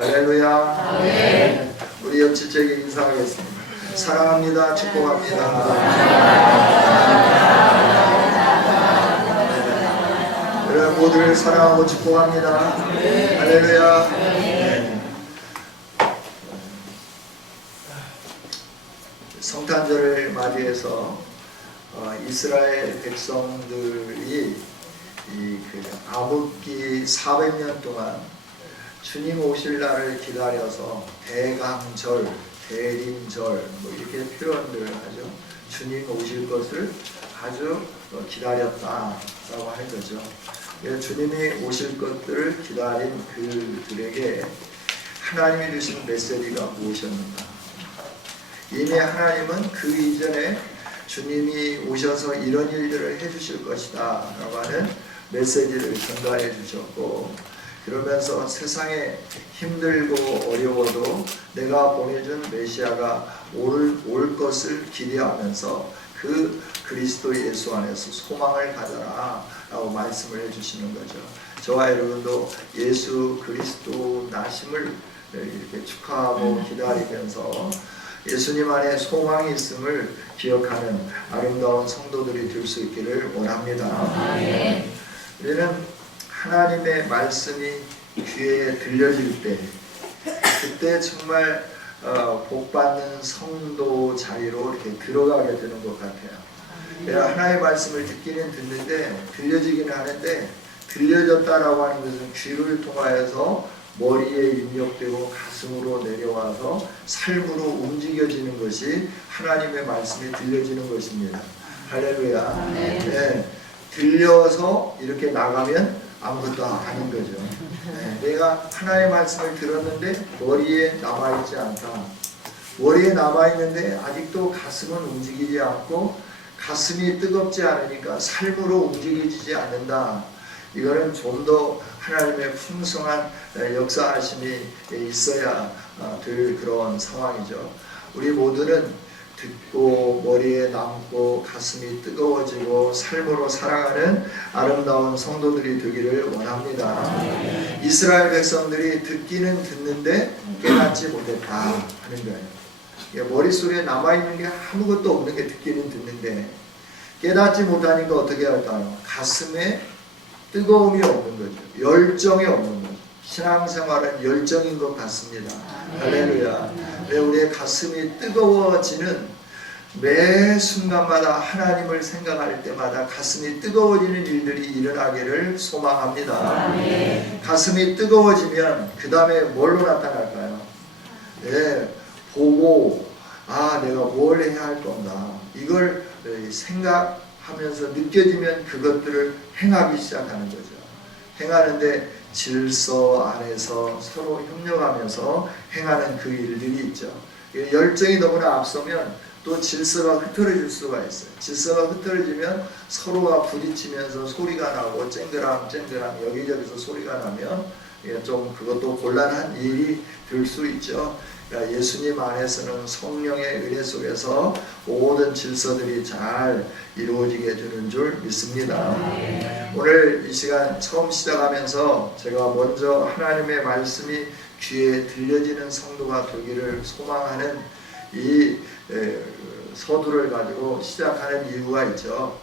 할렐루야. 아멘. 우리 옆집에게 인사하겠습니다. 사랑합니다. 축복합니다. 여러분 모두를 사랑하고 축복합니다. 할렐루야. 성탄절을 맞이해서 이스라엘 백성들이 암흑기 400년 동안 주님 오실 날을 기다려서 대강절, 대림절 이렇게 표현을 하죠. 주님 오실 것을 아주 기다렸다라고 하는 거죠. 주님이 오실 것들을 기다린 그들에게 하나님이 주신 메시지가 무엇이었는가? 이미 하나님은 그 이전에 주님이 오셔서 이런 일들을 해주실 것이다 라고 하는 메시지를 전달해 주셨고, 그러면서 세상에 힘들고 어려워도 내가 보내준 메시아가 올 것을 기대하면서 그 그리스도 예수 안에서 소망을 가져라 라고 말씀을 해주시는 거죠. 저와 여러분도 예수 그리스도 나심을 이렇게 축하하고 기다리면서 예수님 안에 소망이 있음을 기억하는 아름다운 성도들이 될 수 있기를 원합니다. 아멘. 우리는 하나님의 말씀이 귀에 들려질 때, 그때 정말 복받는 성도 자리로 이렇게 들어가게 되는 것 같아요. 하나님의 말씀을 듣기는 듣는데, 들려지기는 하는데, 들려졌다라고 하는 것은 귀를 통하여서 머리에 입력되고 가슴으로 내려와서 삶으로 움직여지는 것이 하나님의 말씀이 들려지는 것입니다. 할렐루야. 네. 들려서 이렇게 나가면 아무것도 아닌 거죠. 내가 하나님의 말씀을 들었는데 머리에 남아있지 않다. 머리에 남아있는데 아직도 가슴은 움직이지 않고 가슴이 뜨겁지 않으니까 삶으로 움직여지지 않는다. 이거는 좀 더 하나님의 풍성한 역사하심이 있어야 될 그런 상황이죠. 우리 모두는 듣고 머리에 남고 가슴이 뜨거워지고 삶으로 살아가는 아름다운 성도들이 되기를 원합니다. 이스라엘 백성들이 듣기는 듣는데 깨닫지 못했다 하는 거예요. 머릿속에 남아있는 게 아무것도 없는 게 듣기는 듣는데 깨닫지 못하니까 어떻게 할까요? 가슴에 뜨거움이 없는 거죠. 열정이 없는 거죠. 신앙생활은 열정인 것 같습니다. 할렐루야. 우리의 가슴이 뜨거워지는 매 순간마다 하나님을 생각할 때마다 가슴이 뜨거워지는 일들이 일어나기를 소망합니다. 가슴이 뜨거워지면 그 다음에 뭘로 나타날까요? 보고 내가 뭘 해야 할 건가, 이걸 생각하면서 느껴지면 그것들을 행하기 시작하는 거죠. 행하는데 질서 안에서 서로 협력하면서 행하는 그 일들이 있죠. 열정이 너무나 앞서면 또 질서가 흐트러질 수가 있어요. 질서가 흐트러지면 서로가 부딪히면서 소리가 나고 쨍그랑 여기저기서 소리가 나면 좀 그것도 곤란한 일이 될 수 있죠. 예수님 안에서는 성령의 은혜 속에서 모든 질서들이 잘 이루어지게 되는 줄 믿습니다. 오늘 이 시간 처음 시작하면서 제가 먼저 하나님의 말씀이 귀에 들려지는 성도가 되기를 소망하는 이 서두를 가지고 시작하는 이유가 있죠.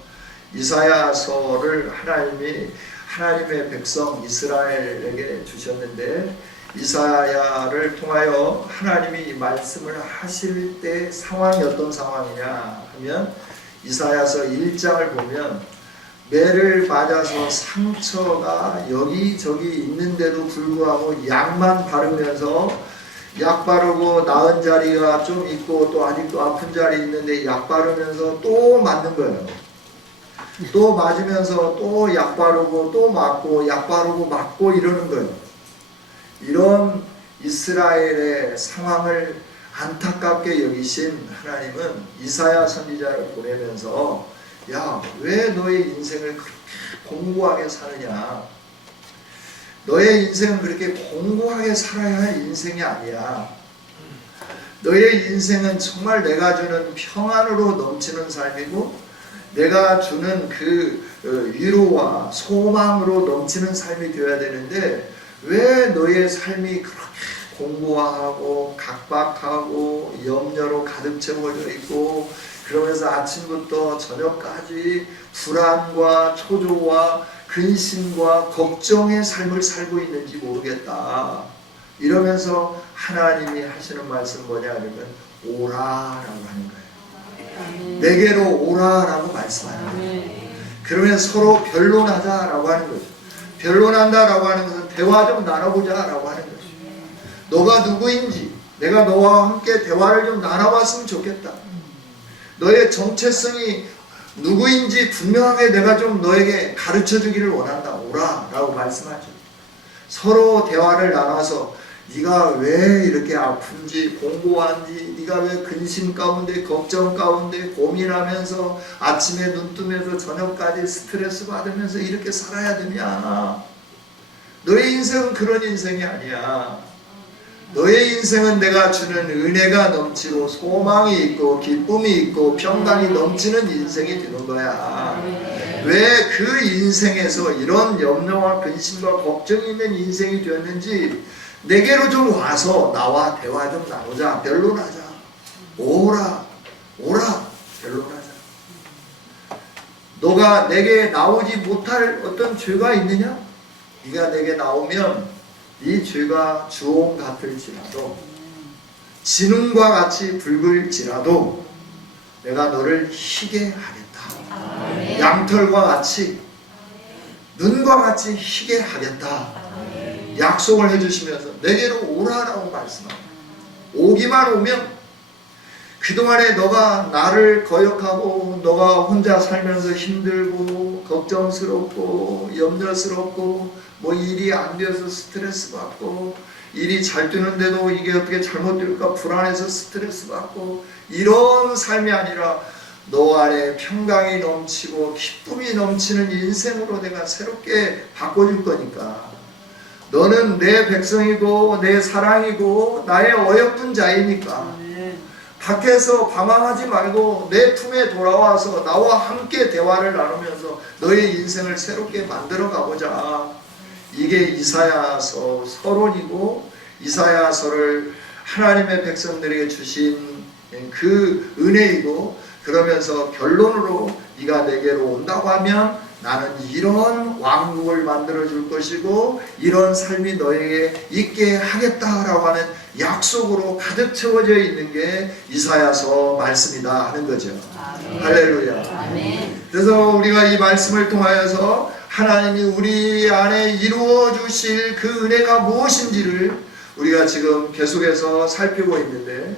이사야서를 하나님이 하나님의 백성 이스라엘에게 주셨는데, 이사야를 통하여 하나님이 이 말씀을 하실 때 상황이 어떤 상황이냐 하면, 이사야서 1장을 보면 매를 맞아서 상처가 여기저기 있는데도 불구하고 약만 바르면서, 약 바르고 나은 자리가 좀 있고 또 아직도 아픈 자리 있는데 약 바르면서 또 맞는 거예요. 또 맞으면서 또 약 바르고 또 맞고 약 바르고 맞고 이러는 거예요. 이런 이스라엘의 상황을 안타깝게 여기신 하나님은 이사야 선지자를 보내면서 왜 너의 인생을 그렇게 공고하게 사느냐, 너의 인생은 그렇게 공고하게 살아야 할 인생이 아니야. 너의 인생은 정말 내가 주는 평안으로 넘치는 삶이고 내가 주는 그 위로와 소망으로 넘치는 삶이 되어야 되는데, 왜 너의 삶이 그렇게 공부하고 각박하고 염려로 가득 채워져 있고, 그러면서 아침부터 저녁까지 불안과 초조와 근심과 걱정의 삶을 살고 있는지 모르겠다. 이러면서 하나님이 하시는 말씀 뭐냐 하면 오라라고 하는 거예요. 내게로 오라라고 말씀하는 거예요. 그러면 서로 변론하자라고 하는 거죠. 변론한다라고 하는 것은 대화 좀 나눠보자라고 하는 거죠. 너가 누구인지 내가 너와 함께 대화를 좀 나눠봤으면 좋겠다. 너의 정체성이 누구인지 분명하게 내가 좀 너에게 가르쳐 주기를 원한다. 오라라고 말씀하죠. 서로 대화를 나눠서 네가 왜 이렇게 아픈지 공고한지, 네가 왜 근심 가운데 걱정 가운데 고민하면서 아침에 눈 뜨면서 저녁까지 스트레스 받으면서 이렇게 살아야 되냐. 너의 인생은 그런 인생이 아니야. 너의 인생은 내가 주는 은혜가 넘치고 소망이 있고 기쁨이 있고 평강이 넘치는 인생이 되는 거야. 왜 그 인생에서 이런 염려와 근심과 걱정이 있는 인생이 되었는지 내게로 좀 와서 나와 대화 좀 나누자. 변론하자. 오라 변론하자. 너가 내게 나오지 못할 어떤 죄가 있느냐? 네가 내게 나오면 네 죄가 주홍 같을지라도 진웅과 같이 붉을지라도 내가 너를 희게 하겠다. 양털과 같이 눈과 같이 희게 하겠다. 약속을 해주시면서 내게로 오라라고 말씀합니다. 오기만 오면 그동안에 너가 나를 거역하고 너가 혼자 살면서 힘들고 걱정스럽고 염려스럽고 뭐 일이 안 되어서 스트레스 받고 일이 잘 되는데도 이게 어떻게 잘못될까 불안해서 스트레스 받고 이런 삶이 아니라 너 안에 평강이 넘치고 기쁨이 넘치는 인생으로 내가 새롭게 바꿔줄 거니까 너는 내 백성이고 내 사랑이고 나의 어여쁜 자이니까 밖에서 방황하지 말고 내 품에 돌아와서 나와 함께 대화를 나누면서 너의 인생을 새롭게 만들어 가보자. 이게 이사야서 서론이고 이사야서를 하나님의 백성들에게 주신 그 은혜이고, 그러면서 결론으로 네가 내게로 온다고 하면 나는 이런 왕국을 만들어 줄 것이고 이런 삶이 너에게 있게 하겠다라고 하는 약속으로 가득 채워져 있는 게 이사야서 말씀이다 하는 거죠. 아멘. 할렐루야. 아멘. 그래서 우리가 이 말씀을 통하여서 하나님이 우리 안에 이루어 주실 그 은혜가 무엇인지를 우리가 지금 계속해서 살피고 있는데,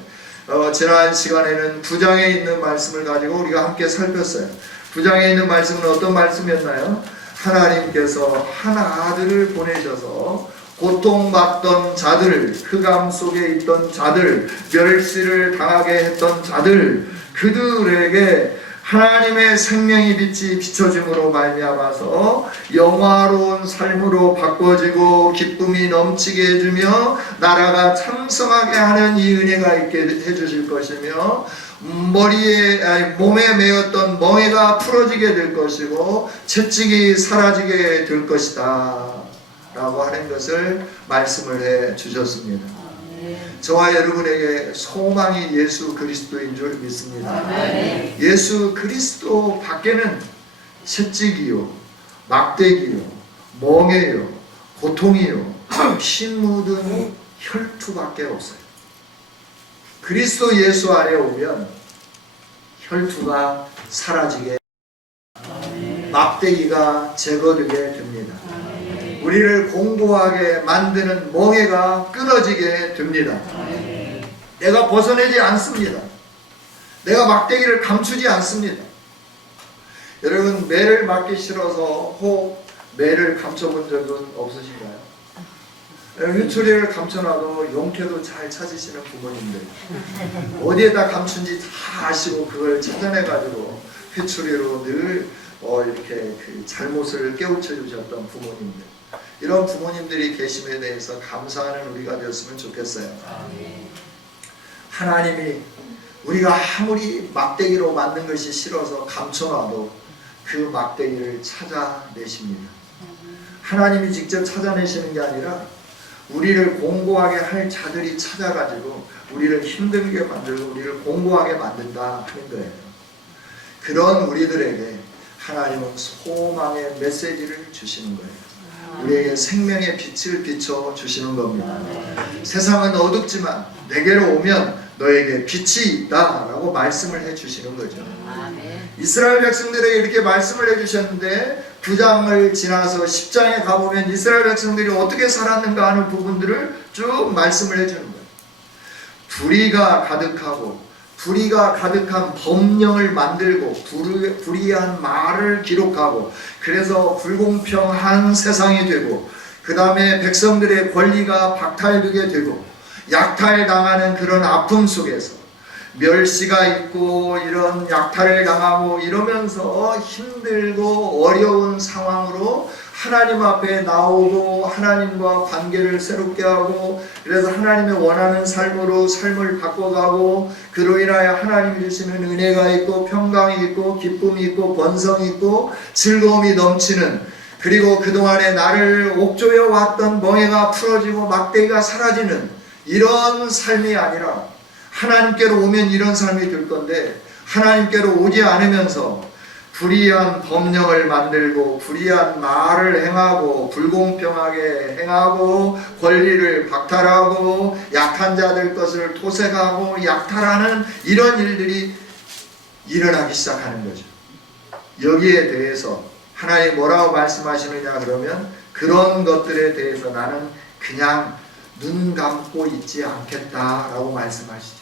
지난 시간에는 9장에 있는 말씀을 가지고 우리가 함께 살폈어요. 9장에 있는 말씀은 어떤 말씀이었나요? 하나님께서 한 아들을 보내셔서 고통받던 자들, 흑암 속에 있던 자들, 멸시를 당하게 했던 자들, 그들에게 하나님의 생명의 빛이 비춰짐으로 말미암아서 영화로운 삶으로 바꿔지고 기쁨이 넘치게 해주며 나라가 창성하게 하는 이 은혜가 있게 해주실 것이며 몸에 매였던 멍에가 풀어지게 될 것이고 채찍이 사라지게 될 것이다 라고 하는 것을 말씀을 해 주셨습니다. 저와 여러분에게 소망이 예수 그리스도인 줄 믿습니다. 예수 그리스도 밖에는 채찍이요, 막대기요, 멍에요, 고통이요, 피 묻은 혈투밖에 없어요. 그리스도 예수 안에 오면 혈투가 사라지게, 막대기가 제거되게 됩니다. 우리를 공고하게 만드는 멍에가 끊어지게 됩니다. 내가 벗어내지 않습니다. 내가 막대기를 감추지 않습니다. 여러분, 매를 맞기 싫어서 혹 매를 감춰본 적은 없으신가요? 회초리를 감춰놔도 용케도 잘 찾으시는 부모님들, 어디에다 감춘지 다 아시고 그걸 찾아내가지고 회초리로 늘 이렇게 그 잘못을 깨우쳐 주셨던 부모님들, 이런 부모님들이 계심에 대해서 감사하는 우리가 되었으면 좋겠어요. 하나님이 우리가 아무리 막대기로 만든 것이 싫어서 감춰놔도 그 막대기를 찾아내십니다. 하나님이 직접 찾아내시는 게 아니라 우리를 공고하게 할 자들이 찾아가지고 우리를 힘들게 만들고 우리를 공고하게 만든다 하는 거예요. 그런 우리들에게 하나님은 소망의 메시지를 주시는 거예요. 우리에게 생명의 빛을 비춰 주시는 겁니다. 세상은 어둡지만 내게로 오면 너에게 빛이 있다 라고 말씀을 해 주시는 거죠. 이스라엘 백성들에게 이렇게 말씀을 해 주셨는데 9장을 지나서 10장에 가보면 이스라엘 백성들이 어떻게 살았는가 하는 부분들을 쭉 말씀을 해 주는 거예요. 불의가 가득하고 불의가 가득한 법령을 만들고 불의한 말을 기록하고 그래서 불공평한 세상이 되고 그 다음에 백성들의 권리가 박탈되게 되고 약탈당하는 그런 아픔 속에서 멸시가 있고 이런 약탈을 당하고 이러면서 힘들고 어려운 상황으로 하나님 앞에 나오고 하나님과 관계를 새롭게 하고 그래서 하나님의 원하는 삶으로 삶을 바꿔가고 그로 인하여 하나님이 주시는 은혜가 있고 평강이 있고 기쁨이 있고 번성이 있고 즐거움이 넘치는 그리고 그동안에 나를 옥조여 왔던 멍에가 풀어지고 막대기가 사라지는 이런 삶이 아니라 하나님께로 오면 이런 삶이 될 건데 하나님께로 오지 않으면서 불의한 법령을 만들고 불의한 말을 행하고 불공평하게 행하고 권리를 박탈하고 약한 자들 것을 토색하고 약탈하는 이런 일들이 일어나기 시작하는 거죠. 여기에 대해서 하나님이 뭐라고 말씀하시느냐 그러면 그런 것들에 대해서 나는 그냥 눈 감고 있지 않겠다라고 말씀하시죠.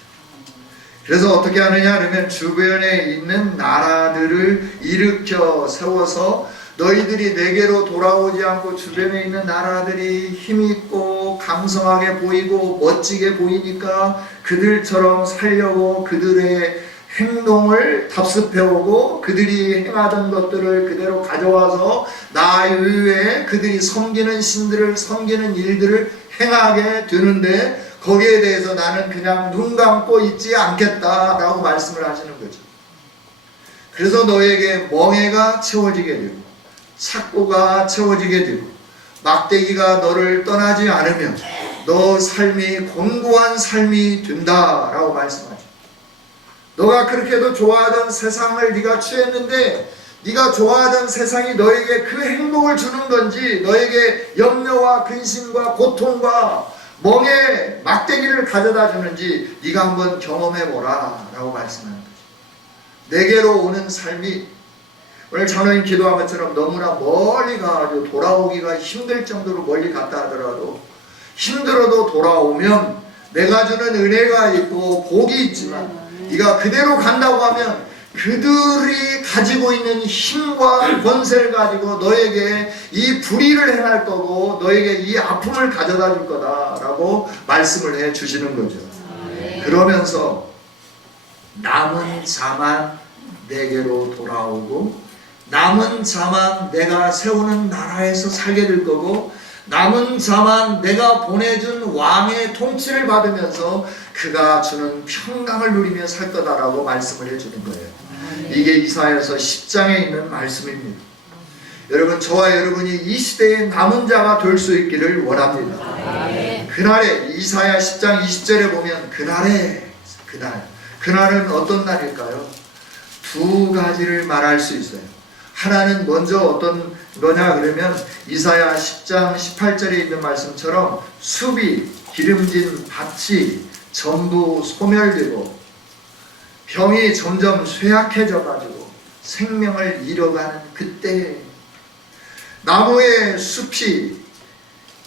그래서 어떻게 하느냐 그러면 주변에 있는 나라들을 일으켜 세워서 너희들이 내게로 돌아오지 않고 주변에 있는 나라들이 힘있고 강성하게 보이고 멋지게 보이니까 그들처럼 살려고 그들의 행동을 답습해오고 그들이 행하던 것들을 그대로 가져와서 나 이외에 그들이 섬기는 신들을 섬기는 일들을 행하게 되는데 거기에 대해서 나는 그냥 눈 감고 있지 않겠다라고 말씀을 하시는 거죠. 그래서 너에게 멍에가 채워지게 되고 착고가 채워지게 되고 막대기가 너를 떠나지 않으면 너 삶이 곤고한 삶이 된다라고 말씀하죠. 너가 그렇게도 좋아하던 세상을 네가 취했는데 네가 좋아하던 세상이 너에게 그 행복을 주는 건지 너에게 염려와 근심과 고통과 멍에 막대기를 가져다 주는지 네가 한번 경험해보라 라고 말씀하는 거죠. 내게로 오는 삶이 오늘 전후인 기도한 것처럼 너무나 멀리 가가지고 돌아오기가 힘들 정도로 멀리 갔다 하더라도 힘들어도 돌아오면 내가 주는 은혜가 있고 복이 있지만 네가 그대로 간다고 하면 그들이 가지고 있는 힘과 권세를 가지고 너에게 이 불의를 행할 거고 너에게 이 아픔을 가져다 줄 거다라고 말씀을 해 주시는 거죠. 그러면서 남은 자만 내게로 돌아오고 남은 자만 내가 세우는 나라에서 살게 될 거고 남은 자만 내가 보내준 왕의 통치를 받으면서 그가 주는 평강을 누리며 살 거다라고 말씀을 해주는 거예요. 이게 이사야서 10장에 있는 말씀입니다. 여러분 저와 여러분이 이 시대의 남은 자가 될 수 있기를 원합니다. 그날에 이사야 10장 20절에 보면 그날은 어떤 날일까요? 두 가지를 말할 수 있어요. 하나는 먼저 어떤 거냐 그러면 이사야 10장 18절에 있는 말씀처럼 숲이 기름진 밭이 전부 소멸되고 병이 점점 쇠약해져 가지고 생명을 잃어가는 그때 나무의 숲이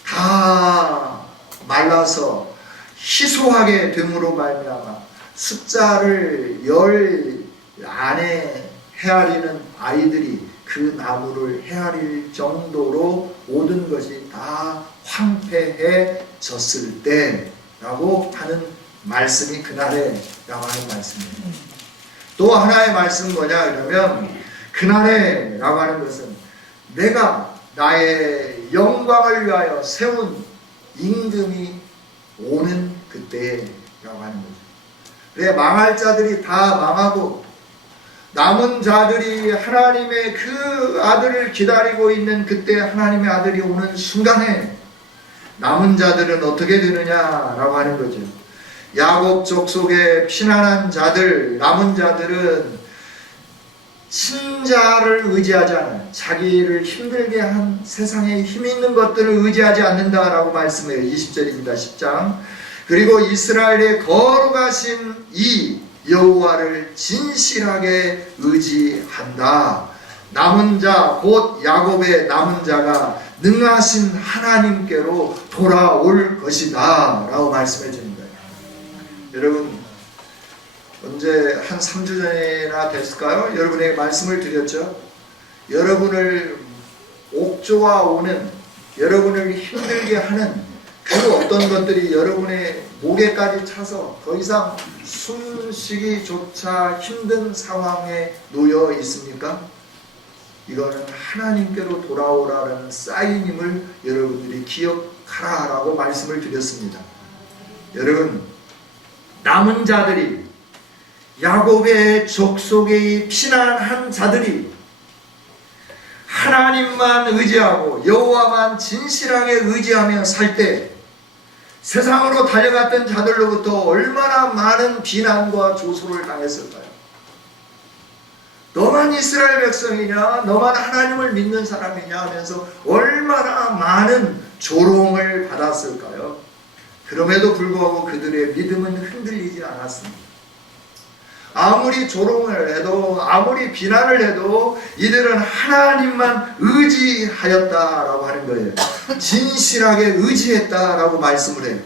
다 말라서 희소하게 됨으로 말미암아 숫자를 10 안에 헤아리는 아이들이 그 나무를 헤아릴 정도로 모든 것이 다 황폐해졌을 때라고 하는 말씀이 그날에 라고 하는 말씀입니다. 또 하나의 말씀은 뭐냐 그러면 그날에 라고 하는 것은 내가 나의 영광을 위하여 세운 임금이 오는 그때 라고 하는 거죠. 그래 망할 자들이 다 망하고 남은 자들이 하나님의 그 아들을 기다리고 있는 그때 하나님의 아들이 오는 순간에 남은 자들은 어떻게 되느냐라고 하는 거죠. 야곱 족속의 피난한 자들, 남은 자들은 친자를 의지하지 않아요. 자기를 힘들게 한 세상에 힘 있는 것들을 의지하지 않는다라고 말씀해요. 20절입니다. 10장. 그리고 이스라엘의 거룩하신 이 여호와를 진실하게 의지한다. 남은 자, 곧 야곱의 남은 자가 능하신 하나님께로 돌아올 것이다 라고 말씀해 주는 거예요. 여러분, 언제 한 3주 전이나 됐을까요? 여러분에게 말씀을 드렸죠. 여러분을 옥조와 오는, 여러분을 힘들게 하는 그 어떤 것들이 여러분의 목에까지 차서 더 이상 숨쉬기조차 힘든 상황에 놓여 있습니까? 이거는 하나님께로 돌아오라는 사인임을 여러분들이 기억하라라고 말씀을 드렸습니다. 여러분, 남은 자들이, 야곱의 족속의 피난한 자들이 하나님만 의지하고 여호와만 진실하게 의지하며 살 때 세상으로 달려갔던 자들로부터 얼마나 많은 비난과 조소를 당했을까요? 너만 이스라엘 백성이냐? 너만 하나님을 믿는 사람이냐? 하면서 얼마나 많은 조롱을 받았을까요? 그럼에도 불구하고 그들의 믿음은 흔들리지 않았습니다. 아무리 조롱을 해도, 아무리 비난을 해도 이들은 하나님만 의지하였다라고 하는 거예요. 진실하게 의지했다라고 말씀을 해요.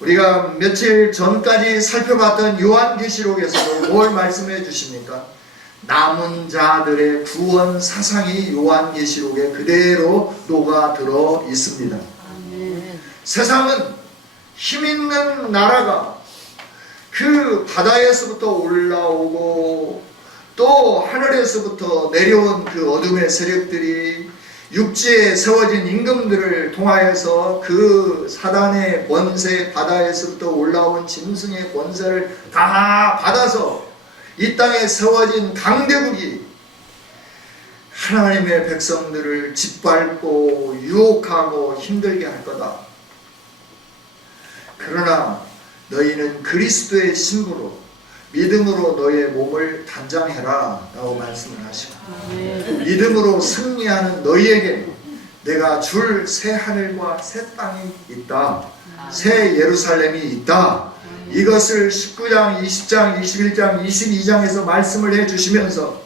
우리가 며칠 전까지 살펴봤던 요한계시록에서도 뭘 말씀해 주십니까? 남은 자들의 구원 사상이 요한계시록에 그대로 녹아들어 있습니다. 세상은 힘있는 나라가 그 바다에서부터 올라오고 또 하늘에서부터 내려온 그 어둠의 세력들이 육지에 세워진 임금들을 통하여서 그 사단의 권세, 바다에서부터 올라온 짐승의 권세를 다 받아서 이 땅에 세워진 강대국이 하나님의 백성들을 짓밟고 유혹하고 힘들게 할 거다. 그러나 너희는 그리스도의 신부로 믿음으로 너의 몸을 단장해라 라고 말씀을 하시고, 믿음으로 승리하는 너희에게 내가 줄 새 하늘과 새 땅이 있다, 새 예루살렘이 있다. 이것을 19장, 20장, 21장, 22장에서 말씀을 해주시면서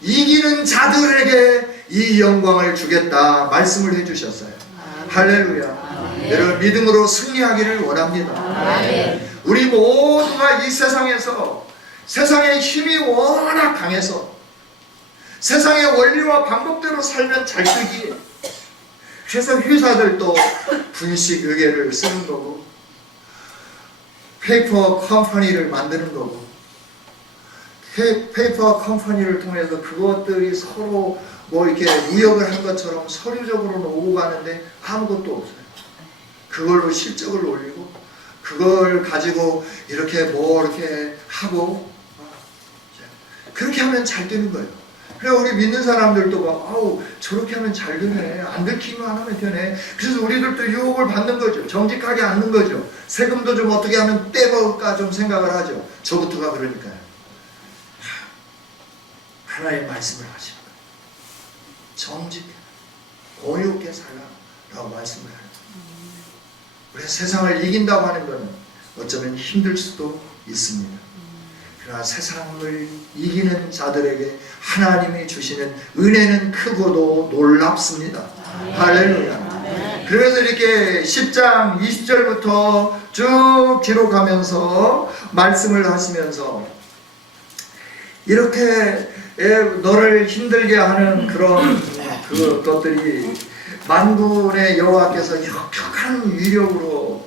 이기는 자들에게 이 영광을 주겠다 말씀을 해주셨어요. 할렐루야. 여러분, 믿음으로 승리하기를 원합니다. 우리 모두가 이 세상에서 세상의 힘이 워낙 강해서 세상의 원리와 방법대로 살면 잘 되기에, 그래서 회사들도 분식의회를 쓰는 거고 페이퍼 컴퍼니를 만드는 거고, 페이퍼 컴퍼니를 통해서 그것들이 서로 뭐 이렇게 무역을 한 것처럼 서류적으로는 오고 가는데 아무것도 없어요. 그걸로 실적을 올리고 그걸 가지고 이렇게 뭐 이렇게 하고, 그렇게 하면 잘 되는 거예요. 그래, 우리 믿는 사람들도 막 아우 저렇게 하면 잘 되네, 안 들키기만 하면 되네. 그래서 우리들도 유혹을 받는 거죠. 정직하게 않는 거죠. 세금도 좀 어떻게 하면 떼먹을까 좀 생각을 하죠. 저부터가 그러니까요. 하나님 말씀을 하시는 거예요. 정직해, 공의롭게 살라라고 말씀을 하는 거예요. 우리 세상을 이긴다고 하는 것은 어쩌면 힘들 수도 있습니다. 그러나 세상을 이기는 자들에게 하나님이 주시는 은혜는 크고도 놀랍습니다. 할렐루야. 그래서 이렇게 10장 20절부터 쭉 기록하면서 말씀을 하시면서 이렇게 너를 힘들게 하는 그런 것들이 만군의 여호와께서 역력한 위력으로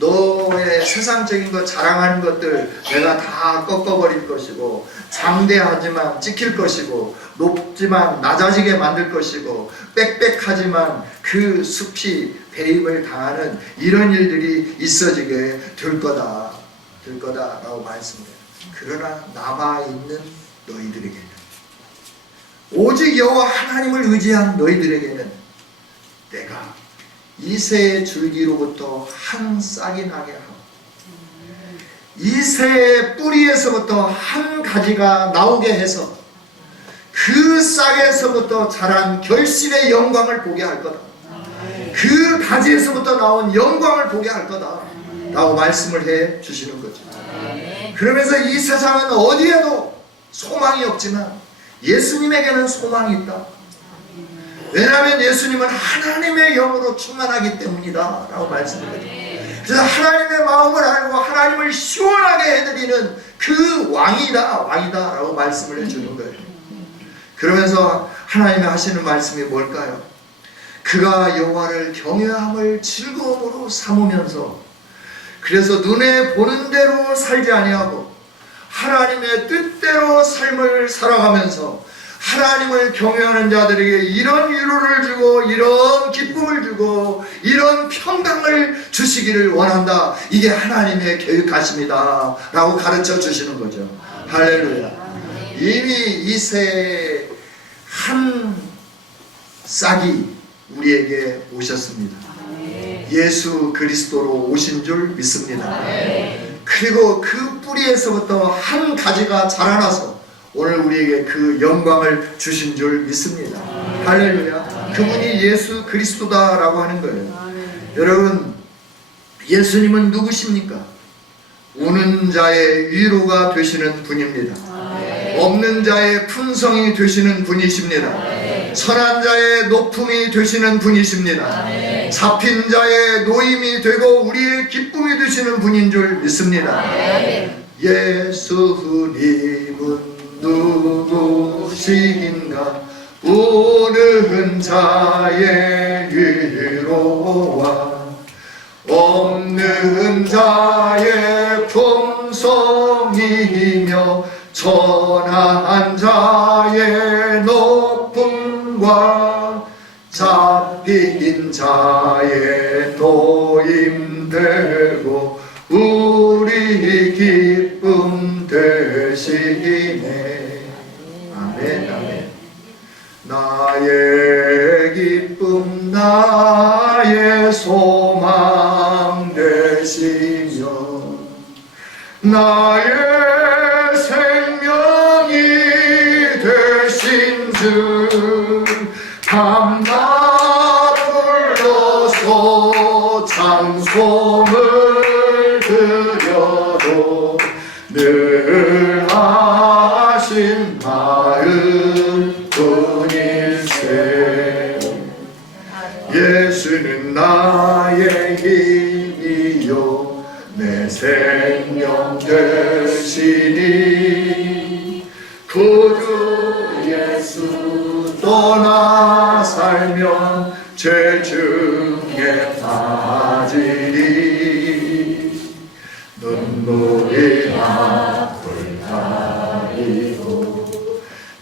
너의 세상적인 것 자랑하는 것들 내가 다 꺾어버릴 것이고, 장대하지만 찍힐 것이고, 높지만 낮아지게 만들 것이고, 빽빽하지만 그 숲이 배임을 당하는 이런 일들이 있어지게 될 거다라고 말씀해요. 그러나 남아있는 너희들에게는, 오직 여호와 하나님을 의지한 너희들에게는 내가 이새의 줄기로부터 한 싹이 나게 하고 이새의 뿌리에서부터 한 가지가 나오게 해서 그 싹에서부터 자란 결실의 영광을 보게 할 거다. 그 가지에서부터 나온 영광을 보게 할 거다 라고 말씀을 해 주시는 거죠. 그러면서 이 세상은 어디에도 소망이 없지만 예수님에게는 소망이 있다. 왜냐하면 예수님은 하나님의 영으로 충만하기 때문이다 라고 말씀을 해요. 그래서 하나님의 마음을 알고 하나님을 시원하게 해드리는 그 왕이다 라고 말씀을 해주는 거예요. 그러면서 하나님이 하시는 말씀이 뭘까요? 그가 여호와를 경외함을 즐거움으로 삼으면서 그래서 눈에 보는 대로 살지 아니하고 하나님의 뜻대로 삶을 살아가면서 하나님을 경외하는 자들에게 이런 위로를 주고 이런 기쁨을 주고 이런 평강을 주시기를 원한다. 이게 하나님의 계획하십니다 라고 가르쳐 주시는 거죠. 할렐루야. 이미 이새의 한 싹이 우리에게 오셨습니다. 예수 그리스도로 오신 줄 믿습니다. 그리고 그 뿌리에서부터 한 가지가 자라나서 오늘 우리에게 그 영광을 주신 줄 믿습니다. 할렐루야. 그분이 예수 그리스도다라고 하는 거예요. 여러분, 예수님은 누구십니까? 우는 자의 위로가 되시는 분입니다. 없는 자의 품성이 되시는 분이십니다. 선한 자의 높음이 되시는 분이십니다. 잡힌 자의 노임이 되고 우리의 기쁨이 되시는 분인 줄 믿습니다. 예수님은 누구신가? 우는 자의 위로와 없는 자의 품성이며 선한 자의 높음과 잡힌 자의 노임되고 우리 기쁨 되시네. 아멘 아멘. 나의 기쁨 나의 소망 되시며 나의 생명이 되신 주 감사 불러서 찬송을 드려도 늘 하신 마음 뿐일세. 예수는 나의 힘이요 내 생명 되시니 구주 예수 떠나 살면 죄 중에 빠지리. 눈물이 앞을 가리고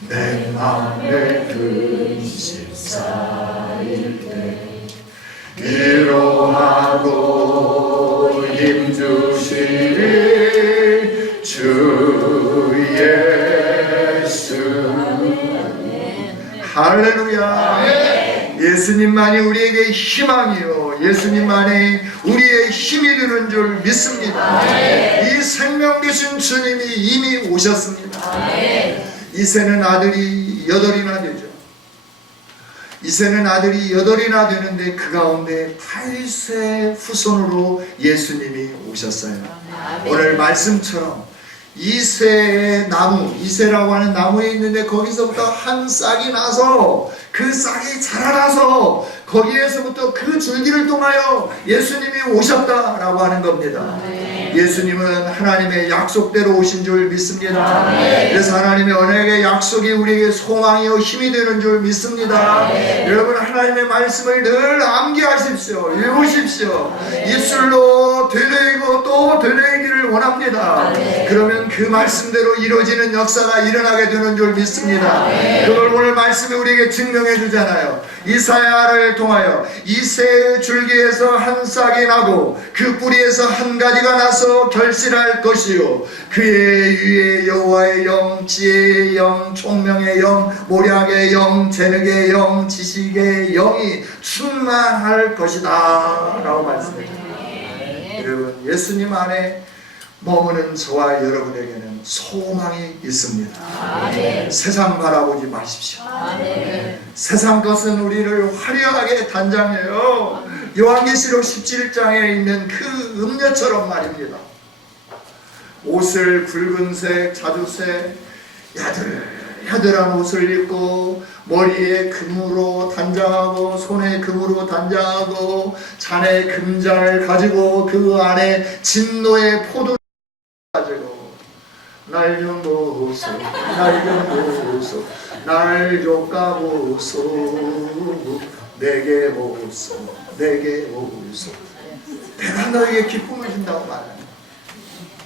내 맘에 근심 쌓일 때 위로하고 힘주시리 주 예수. 할렐루야. 예수님만이 우리에게 희망이요 예수님만이 우리의 힘이 되는 줄 믿습니다. 이 생명 되신 주님이 이미 오셨습니다. 이새는 아들이 8이나 되죠. 이새는 아들이 8이나 되는데 그 가운데 다윗의 후손으로 예수님이 오셨어요. 오늘 말씀처럼 이새의 나무, 이새라고 하는 나무에 있는데 거기서부터 한 싹이 나서 그 싹이 자라나서 거기에서부터 그 줄기를 통하여 예수님이 오셨다라고 하는 겁니다. 예수님은 하나님의 약속대로 오신 줄 믿습니다. 그래서 하나님의 언약의 약속이 우리에게 소망이요 힘이 되는 줄 믿습니다. 여러분, 하나님의 말씀을 늘 암기하십시오. 외우십시오. 입술로 되뇌이고 또 되뇌이기를 원합니다. 그러면 그 말씀대로 이루어지는 역사가 일어나게 되는 줄 믿습니다. 그걸 오늘 말씀이 우리에게 증명해 주잖아요. 이사야를 통하여 이새의 줄기에서 한 싹이 나고 그 뿌리에서 한 가지가 나서 결실할 것이요 그의 위에 여호와의 영, 지혜의 영, 총명의 영, 모략의 영, 재능의 영, 지식의 영이 충만할 것이다 라고 말씀해요. 여러분, 예수님 안에 머무는 저와 여러분에게는 소망이 있습니다. 세상 바라보지 마십시오. 세상 것은 우리를 화려하게 단장해요. 요한계시록 17장에 있는 그 음녀처럼 말입니다. 옷을 붉은색, 자주색, 야들야들한 옷을 입고 머리에 금으로 단장하고 손에 금으로 단장하고 잔에 금잔을 가지고 그 안에 진노의 포도를 가지고 날 좀 보소, 날 좀 보소, 날 좀 까보소, 내게 보소, 내게 보소. 내가 너에게 기쁨을 준다고 말합니다.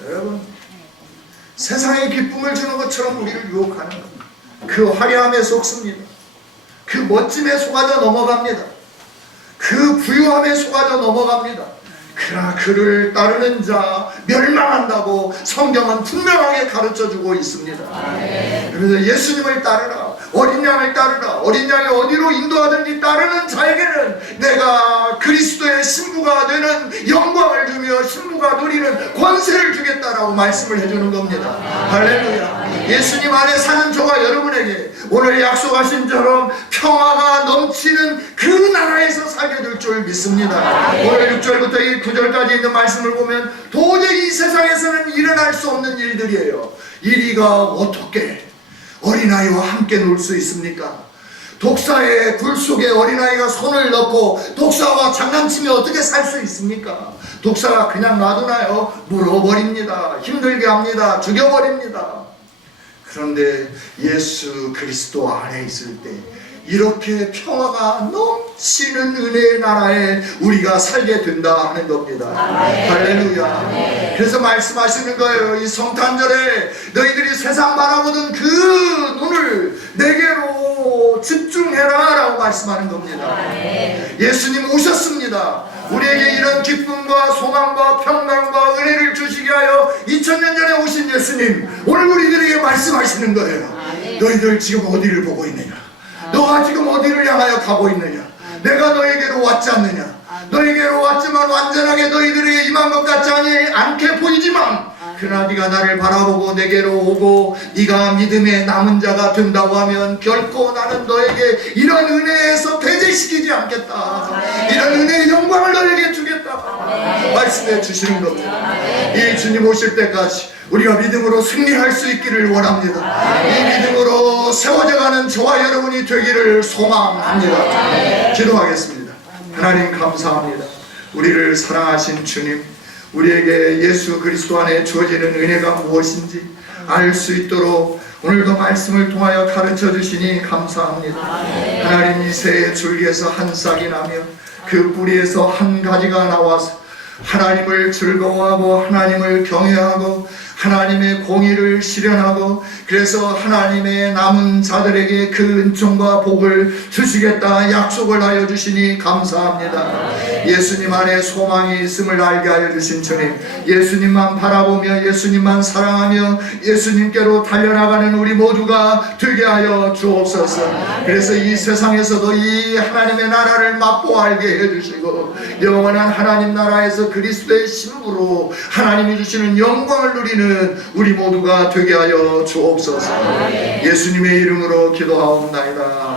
여러분, 세상에 기쁨을 주는 것처럼 우리를 유혹하는 겁니다. 그 화려함에 속습니다. 그 멋짐에 속아져 넘어갑니다. 그 부유함에 속아져 넘어갑니다. 그러나 그를 따르는 자 멸망한다고 성경은 분명하게 가르쳐주고 있습니다. 그래서 예수님을 따르라, 어린 양을 따르라, 어린 양이 어디로 인도하든지 따르는 자에게는 내가 그리스도의 신부가 되는 영광을 주며 신부가 누리는 권세를 주겠다라고 말씀을 해주는 겁니다. 할렐루야. 예수님 안에 사는 저와 여러분에게 오늘 약속하신 처럼 평화가 넘치는 그 나라에서 살게 될 줄 믿습니다. 오늘 6절부터 9절까지 있는 말씀을 보면 도저히 이 세상에서는 일어날 수 없는 일들이에요. 이리가 어떻게 어린아이와 함께 놀 수 있습니까? 독사의 굴 속에 어린아이가 손을 넣고 독사와 장난치며 어떻게 살 수 있습니까? 독사가 그냥 놔두나요? 물어버립니다. 힘들게 합니다. 죽여버립니다. 그런데 예수 그리스도 안에 있을 때 이렇게 평화가 넘치는 은혜의 나라에 우리가 살게 된다 하는 겁니다. 할렐루야. 그래서 말씀하시는 거예요. 이 성탄절에 너희들이 세상 바라보던 그 눈을 내게로 집중해라 라고 말씀하는 겁니다. 예수님 오셨습니다. 우리에게 이런 기쁨과 소망과 평강과 은혜를 주시게 하여 2000년 전에 오신 예수님, 오늘 우리들에게 말씀하시는 거예요. 너희들 지금 어디를 보고 있느냐? 너가 지금 어디를 향하여 가고 있느냐? 내가 너에게로 왔지 않느냐? 너에게로 왔지만 완전하게 너희들에게 임한 것 같지 않게 보이지만 그러나 네가 나를 바라보고 내게로 오고 네가 믿음의 남은 자가 된다고 하면 결코 나는 너에게 이런 은혜에서 배제시키지 않겠다. 이런 은혜의 영광을 너에게 주겠다. 말씀해 주시는 겁니다. 이 주님 오실 때까지 우리가 믿음으로 승리할 수 있기를 원합니다. 이 믿음으로 세워져가는 저와 여러분이 되기를 소망합니다. 기도하겠습니다. 하나님 감사합니다. 우리를 사랑하신 주님, 우리에게 예수 그리스도 안에 주어지는 은혜가 무엇인지 알 수 있도록 오늘도 말씀을 통하여 가르쳐 주시니 감사합니다. 하나님, 이 새의 줄기에서 한 싹이 나며 그 뿌리에서 한 가지가 나와서 하나님을 즐거워하고 하나님을 경외하고 하나님의 공의를 실현하고 그래서 하나님의 남은 자들에게 그 은총과 복을 주시겠다 약속을 하여 주시니 감사합니다. 예수님 안에 소망이 있음을 알게 하여 주신 주님, 예수님만 바라보며 예수님만 사랑하며 예수님께로 달려나가는 우리 모두가 되게 하여 주옵소서. 그래서 이 세상에서도 이 하나님의 나라를 맛보아 알게 해주시고 영원한 하나님 나라에서 그리스도의 신부로 하나님이 주시는 영광을 누리는 우리 모두가 되게 하여 주옵소서. 예수님의 이름으로 기도하옵나이다.